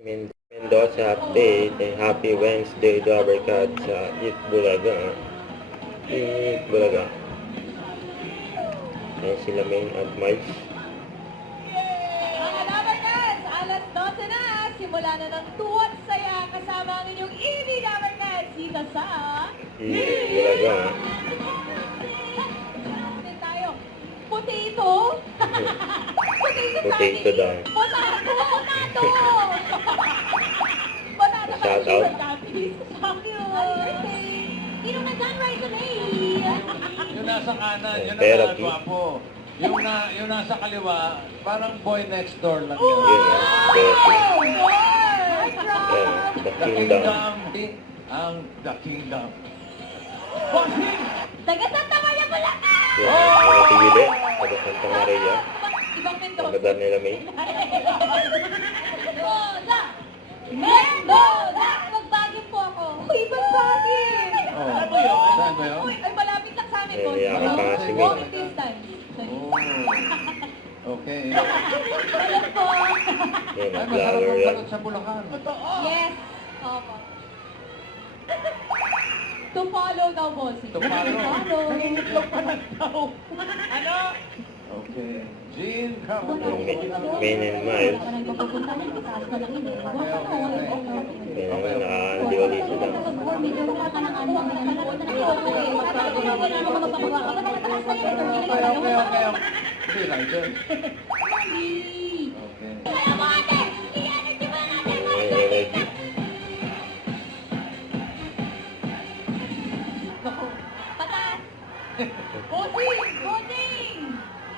Mendoza update and happy Wednesday Dabarkad sa Eat Bulaga. Eat Bulaga. Ayan sila Main at Miles. Mga Dabarkads, alas 12 na. Simula na ng tuwat saya kasama ang inyong EV Dabarkads dito sa Eat Bulaga. tayo. Potato. Potato daw. Potato. Potato. Shout out. Happy birthday. Sino na dyan right today? Yung nasa kanan, yun ang Therapy. gwapo. Yung nasa kaliwa, parang boy next door lang Yun, yun. The The Kingdom. Ang The Kingdom. Bossing! Taga Santa Maria, Bulacan! Yun, mga tigili. Taga Santa Maria. Ibang Mendoza. Taga nila May. Mendoza! Mendoza! Magbagin po ako. Uy, magbagin! Oh. Saan ba yun? Saan ba yun? Uy, ay malapit lang sa amin. Eh, boss. yakap pa nga si May. Walking distance. Oh. Okay. Alam po. Yun, Ay, masarap vlogger ang yan. balot sa Bulacan. Yes. Opo. To follow daw, bossing. To follow. Nangingitlog pa ng tao. Ano? Okay. Jean, come on. Main and Miles. Yun, nakahaliwali sila. Okay. Hindi lang dyan. Okay. Yun, energy. Patas! Bossing! Bossing!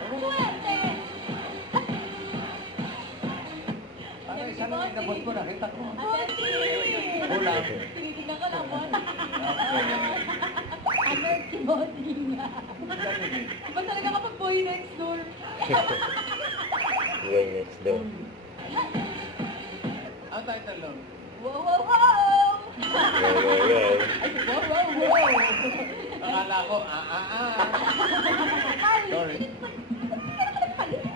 Suwerte! Parang isa lang inabot ko, nakita ko. Bossing! Ulam. Tinitignan ko lang, boss. Okay. Alert si Bossing. Iba talaga kapag boy next door. Boy next door. Ang title lang. Wow, wow, wow! Well. Wow, wow, wow! Akala ko, Sorry.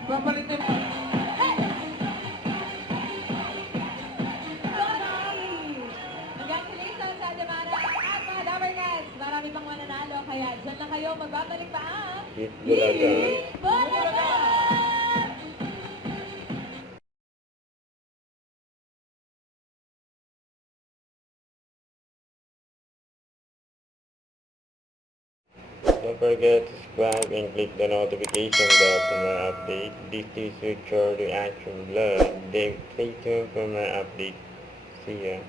Papalitin. Congratulations sa Demara at mga Dabarkads. Marami pang mananalo, kaya dyan lang kayo magbabalik pa ang Eat Bulaga. Bulaga! Don't forget to subscribe and click the notification bell for my update. This is Richard Reaction Vlog. Stay tuned for my update. See ya.